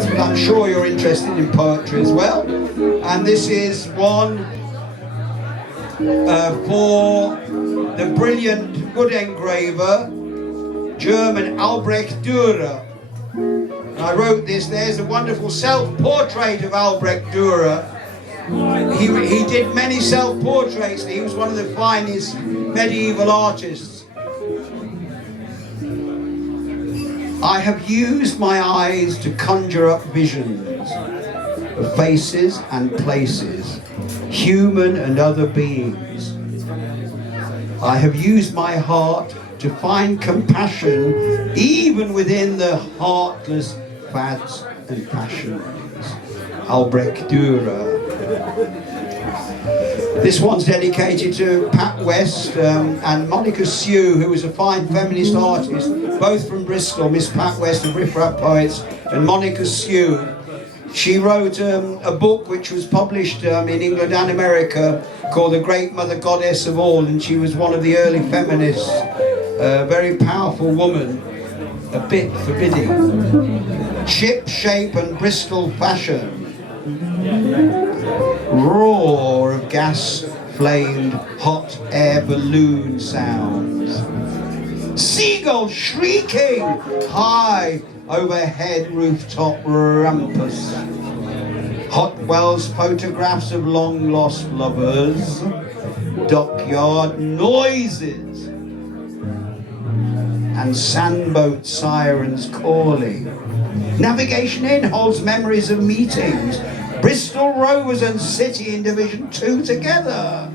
poets, but I'm sure you're interested in poetry as well. And this is one for the brilliant wood engraver, German Albrecht Dürer. And I wrote this. There's a wonderful self-portrait of Albrecht Dürer. He did many self-portraits. He was one of the finest medieval artists. I have used my eyes to conjure up visions of faces and places, human and other beings. I have used my heart to find compassion even within the heartless fads and passions. Albrecht Dürer. This one's dedicated to Pat West and Monica Sue, who was a fine feminist artist, both from Bristol, Miss Pat West of Riff Raff Poets, and Monica Sue. She wrote a book which was published in England and America called The Great Mother Goddess of All, and she was one of the early feminists, a very powerful woman, a bit forbidding. Ship, shape and Bristol fashion. Roar of gas-flamed hot air balloon sounds. Seagulls shrieking high overhead rooftop rumpus. Hot Wells photographs of long-lost lovers. Dockyard noises. And sandboat sirens calling. Navigation Inn holds memories of meetings. Bristol Rovers and City in Division 2 together.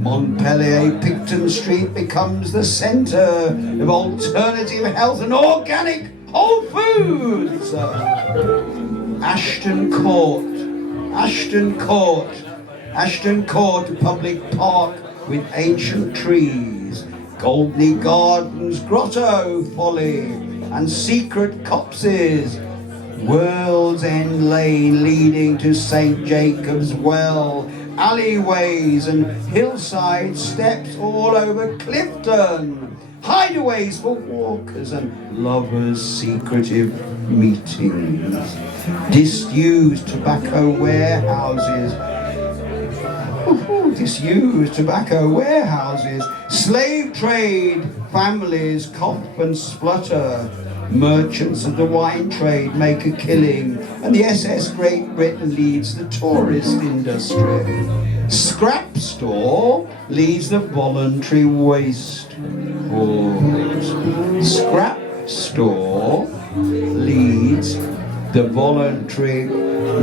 Montpellier Picton Street becomes the centre of alternative health and organic Whole Foods. Ashton Court, a public park with ancient trees. Goldney Gardens, Grotto Folly and secret copses. World's End Lane leading to St. Jacob's Well, alleyways and hillside steps all over Clifton, hideaways for walkers and lovers' secretive meetings, disused tobacco warehouses, slave trade families cough and splutter. Merchants of the wine trade make a killing, and the SS Great Britain leads the tourist industry. Scrap store leads the voluntary waste cause. Scrap store leads the voluntary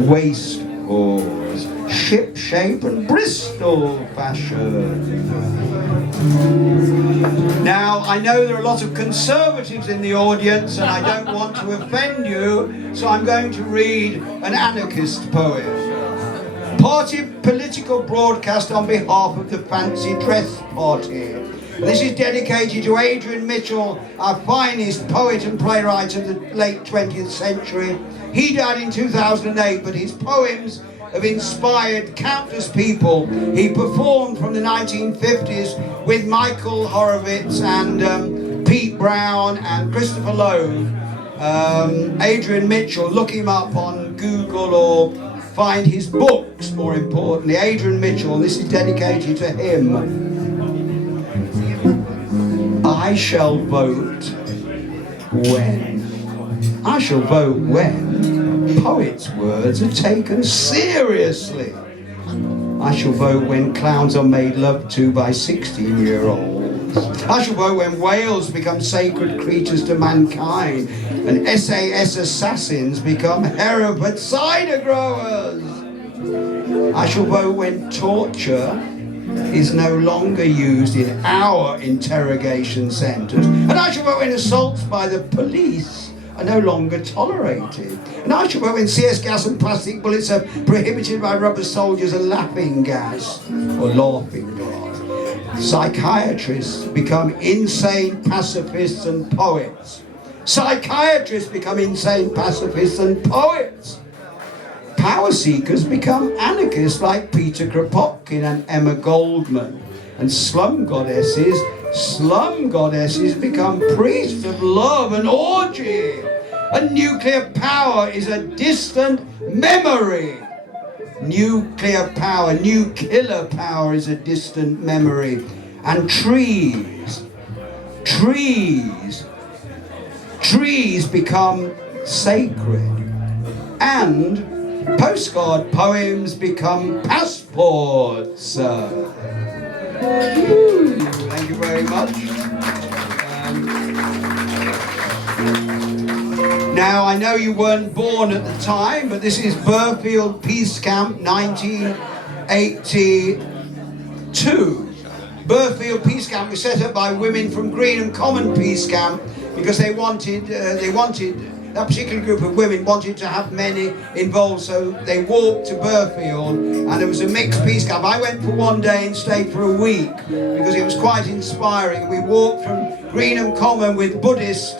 waste cause. Ship shape and Bristol fashion. Now, I know there are a lot of conservatives in the audience and I don't want to offend you, so I'm going to read an anarchist poem. Party political broadcast on behalf of the Fancy Dress Party. This is dedicated to Adrian Mitchell, our finest poet and playwright of the late 20th century. He died in 2008, but his poems have inspired countless people. He performed from the 1950s with Michael Horowitz and Pete Brown and Christopher Lowe. Adrian Mitchell, look him up on Google or find his books, more importantly. Adrian Mitchell, this is dedicated to him. I shall vote when poets' words are taken seriously. I shall vote when clowns are made love to by 16-year-olds. I shall vote when whales become sacred creatures to mankind and SAS assassins become Hereford cider growers. I shall vote when torture is no longer used in our interrogation centres. And I shall vote when assaults by the police are no longer tolerated. And I shall vote when CS gas and plastic bullets are prohibited by rubber soldiers and laughing gas or laughing gas. Psychiatrists become insane pacifists and poets. Psychiatrists become insane pacifists and poets. Power seekers become anarchists like Peter Kropotkin and Emma Goldman. And slum goddesses become priests of love and orgy. And nuclear power is a distant memory. Nuclear power, nuclear power is a distant memory. And trees become sacred. And postcard poems become passports. Thank you very much. Now, I know you weren't born at the time, but this is Burfield Peace Camp 1982. Burfield Peace Camp was set up by women from Greenham Common Peace Camp because they wanted, that particular group of women wanted to have men involved, so they walked to Burfield, and there was a mixed peace camp. I went for one day and stayed for a week because it was quite inspiring. We walked from Greenham Common with Buddhist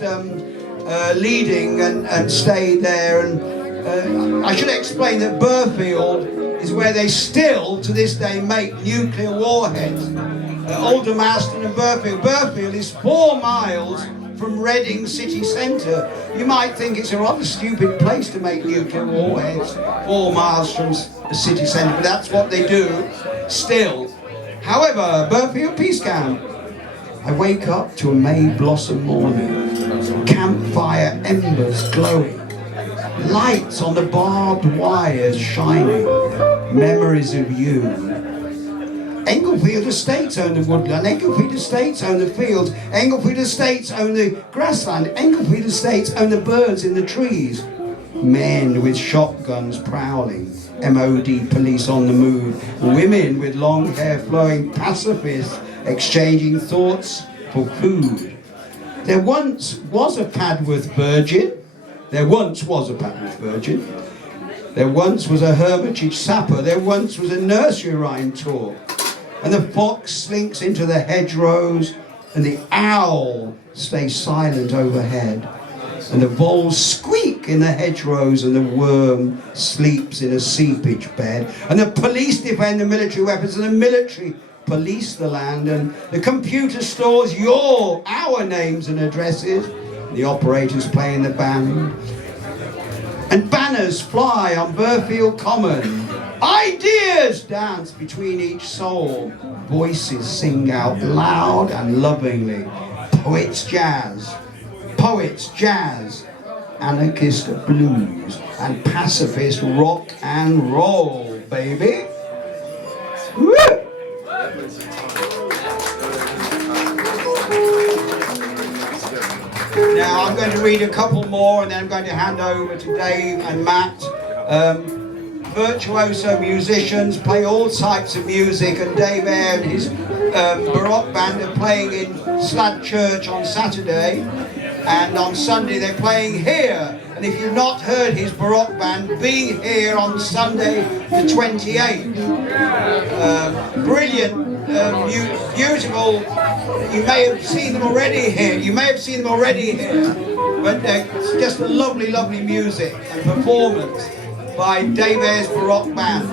leading and stayed there. And I should explain that Burfield is where they still, to this day, make nuclear warheads. Oldham, Aston and Burfield. Burfield is 4 miles from Reading city centre. You might think it's a rather stupid place to make nuclear warheads, 4 miles from the city centre, but that's what they do still. However, Burfield Peace Camp. I wake up to a May blossom morning, campfire embers glowing, lights on the barbed wires shining, memories of you. Englefield Estates own the woodland, Englefield Estates own the fields, Englefield Estates own the grassland, Englefield Estates own the birds in the trees. Men with shotguns prowling, MOD police on the move, women with long hair flowing, pacifists exchanging thoughts for food. There once was a Padworth virgin. There once was a Padworth virgin. There once was a Hermitage sapper. There once was a nursery rhyme talk. And the fox slinks into the hedgerows, and the owl stays silent overhead. And the voles squeak in the hedgerows, and the worm sleeps in a seepage bed. And the police defend the military weapons, and the military police the land, and the computer stores our names and addresses. The operators playing the band. And banners fly on Burfield Common. Ideas dance between each soul. Voices sing out loud and lovingly. Poets jazz, anarchist blues, and pacifist rock and roll, baby. Woo! Now I'm going to read a couple more, and then I'm going to hand over to Dave and Matt. Virtuoso musicians play all types of music, and Dave Eyre and his Baroque band are playing in Slad Church on Saturday, and on Sunday they're playing here. And if you've not heard his Baroque band, be here on Sunday the 28th. Brilliant, beautiful. You may have seen them already here. But it's just a lovely, lovely music and performance by Dave Eyre's Baroque band.